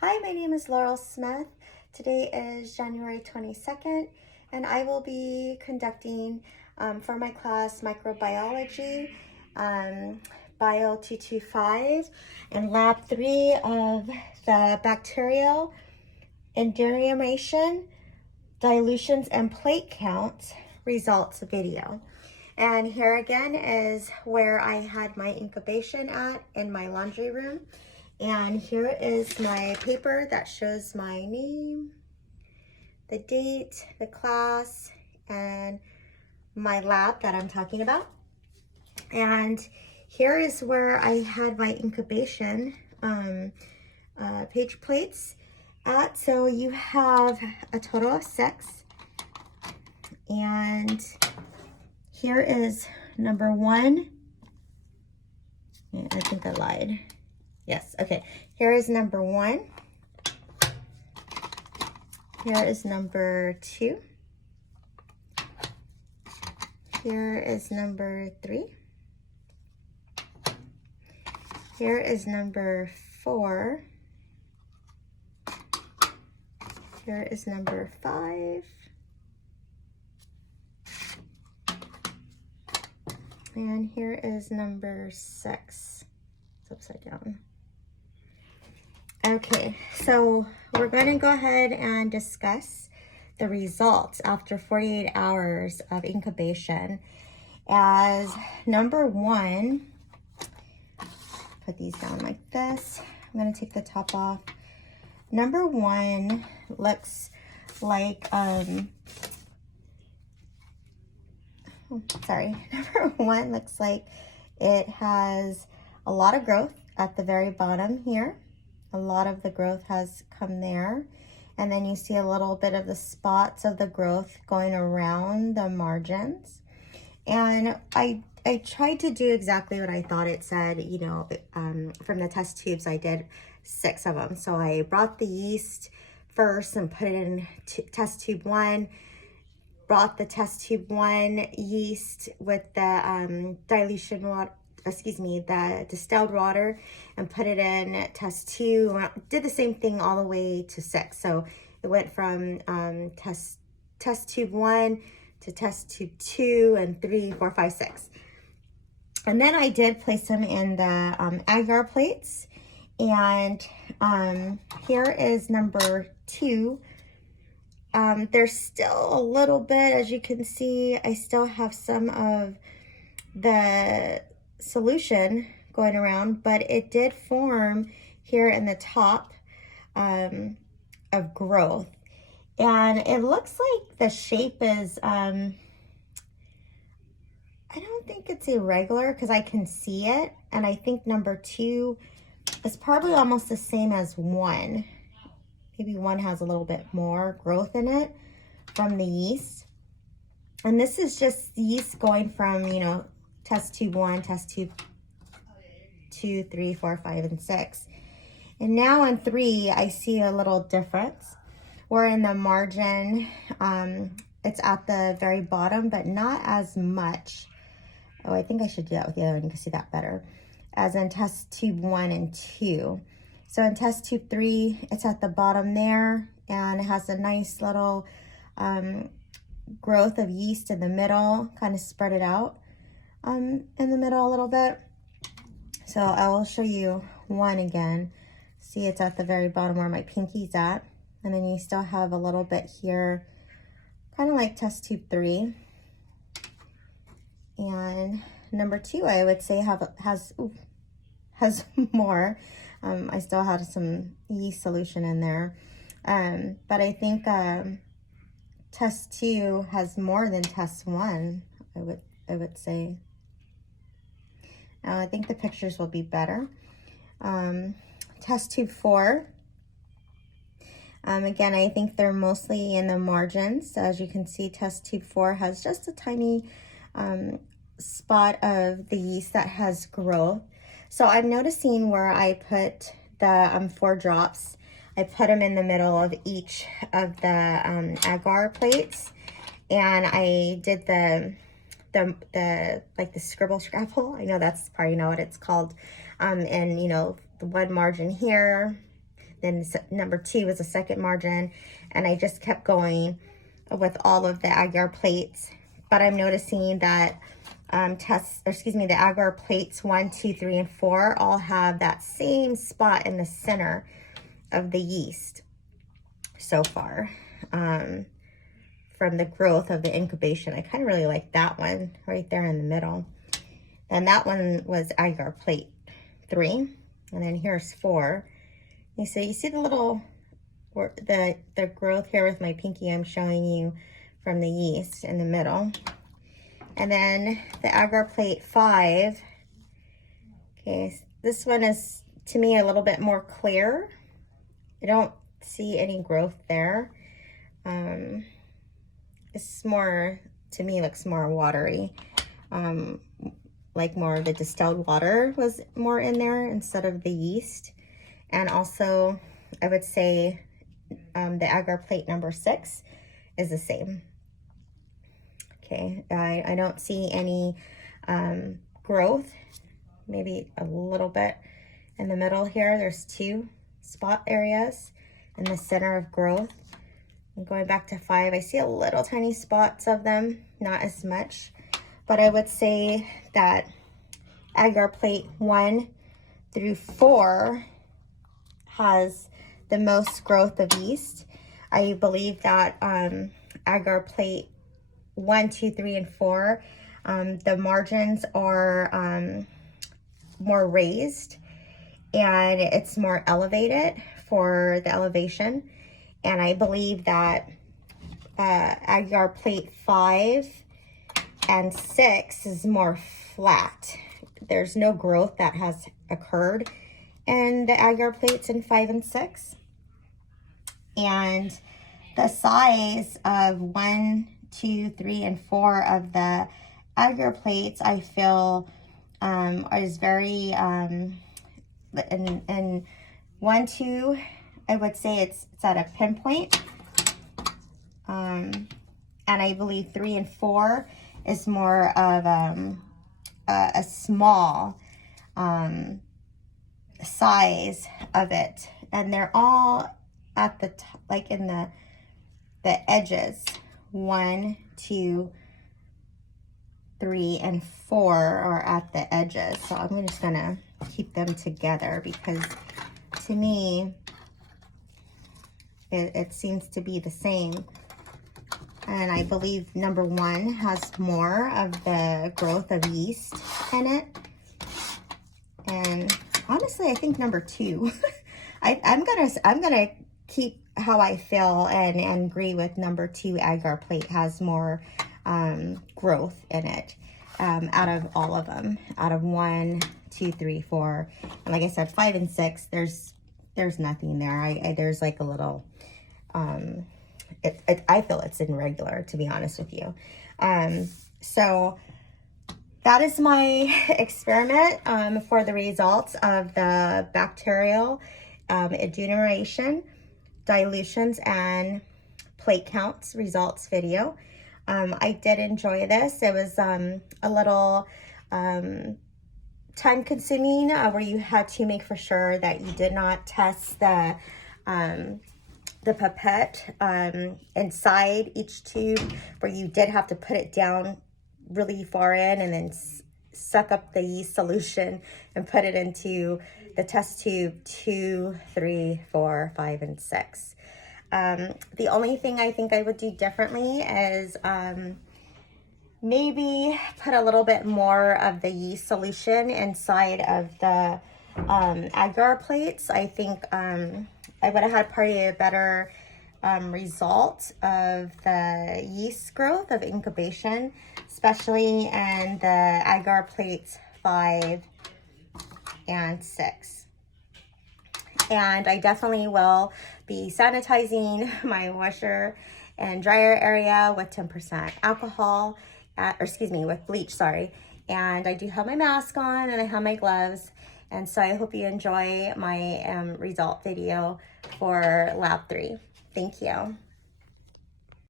Hi, my name is Laurel Smith. Today is January 22nd, and I will be conducting for my class microbiology, Bio 225, and lab 3 of the bacterial enduramation, dilutions, and plate count results video. And here again is where I had my incubation at in my laundry room. And here is my paper that shows my name, the date, the class, and my lab that I'm talking about. And here is where I had my incubation page plates at. So you have a total of 6. And here is number 1. I think I lied. Yes, okay. Here is number 1. Here is number 2. Here is number 3. Here is number 4. Here is number 5. And here is number 6. It's upside down. Okay, so we're going to go ahead and discuss the results after 48 hours of incubation. As number 1, put these down like this. I'm going to take the top off. Number 1 looks like, Number 1 looks like it has a lot of growth at the very bottom here. A lot of the growth has come there. And then you see a little bit of the spots of the growth going around the margins. And I tried to do exactly what I thought it said, you know, from the test tubes. I did 6 of them. So I brought the yeast first and put it in test tube 1. Brought the test tube 1 yeast with the dilution water, the distilled water, and put it in test 2. Did the same thing all the way to 6. So it went from test tube 1 to test tube 2 and 3, 4, 5, 6. And then I did place them in the agar plates. And here is number 2. There's still a little bit, as you can see, I still have some of the solution going around, but it did form here in the top of growth. And it looks like the shape is, I don't think it's irregular because I can see it. And I think number 2 is probably almost the same as 1. Maybe 1 has a little bit more growth in it from the yeast. And this is just yeast going from, you know, test tube 1, test tube 2, 3, 4, 5, and 6. And now in 3, I see a little difference. Where in the margin, it's at the very bottom, but not as much. Oh, I think I should do that with the other one. You can see that better. As in test tube 1 and 2. So in test tube 3, it's at the bottom there, and it has a nice little growth of yeast in the middle, kind of spread it out in the middle a little bit. So I will show you 1 again. See, it's at the very bottom where my pinky's at. And then you still have a little bit here, kind of like test tube 3. And number 2, I would say has more. I still had some yeast solution in there. But I think test 2 has more than test 1, I would say. Now I think the pictures will be better. Test tube 4. Again, I think they're mostly in the margins. So as you can see, test tube 4 has just a tiny spot of the yeast that has growth. So I'm noticing where I put the 4 drops, I put them in the middle of each of the agar plates, and I did the scribble scrabble. I know that's probably not what it's called. And you know, the one margin here, then number 2 was the second margin, and I just kept going with all of the agar plates. But I'm noticing that the agar plates 1, 2, 3, and 4 all have that same spot in the center of the yeast so far. From the growth of the incubation, I kind of really like that one right there in the middle. And that one was agar plate 3, and then here's 4. You see the little, the growth here with my pinky I'm showing you from the yeast in the middle. And then the agar plate 5, okay, this one is to me a little bit more clear. I don't see any growth there. It's more, to me, looks more watery. Like more the distilled water was more in there instead of the yeast. And also, I would say the agar plate number 6 is the same. Okay, I don't see any growth, maybe a little bit in the middle here. There's 2 spot areas in the center of growth. And going back to 5, I see a little tiny spots of them, not as much. But I would say that agar plate 1 through 4 has the most growth of yeast. I believe that agar plate 1, 2, 3, and 4, the margins are more raised and it's more elevated for the elevation. And I believe that agar plate 5 and 6 is more flat. There's no growth that has occurred in the agar plates in 5 and 6. And the size of 1, 2, 3, and 4 of the agar plates, I feel is very, and 1, 2, I would say it's at a pinpoint. And I believe 3 and 4 is more of a small size of it. And they're all at the top, like in the edges. 1, 2, 3, and 4 are at the edges. So I'm just gonna keep them together because to me, it seems to be the same. And I believe number 1 has more of the growth of yeast in it. And honestly, I think number 2, I'm gonna keep how I feel and agree with number 2 agar plate has more growth in it out of all of them. Out of 1, 2, 3, 4, and like I said, 5 and 6, there's nothing there. There's like a little. I feel it's irregular, to be honest with you. So that is my experiment for the results of the bacterial adulteration, dilutions, and plate counts results video. I did enjoy this. It was a little time consuming where you had to make for sure that you did not test the pipette inside each tube, where you did have to put it down really far in and then suck up the yeast solution and put it into the test tube 2, 3, 4, 5, and 6. The only thing I think I would do differently is maybe put a little bit more of the yeast solution inside of the agar plates. I think I would have had probably a better result of the yeast growth of incubation, especially in the agar plates 5 and 6. And I definitely will be sanitizing my washer and dryer area with 10% alcohol, with bleach, sorry. And I do have my mask on and I have my gloves. And so I hope you enjoy my result video for Lab 3. Thank you.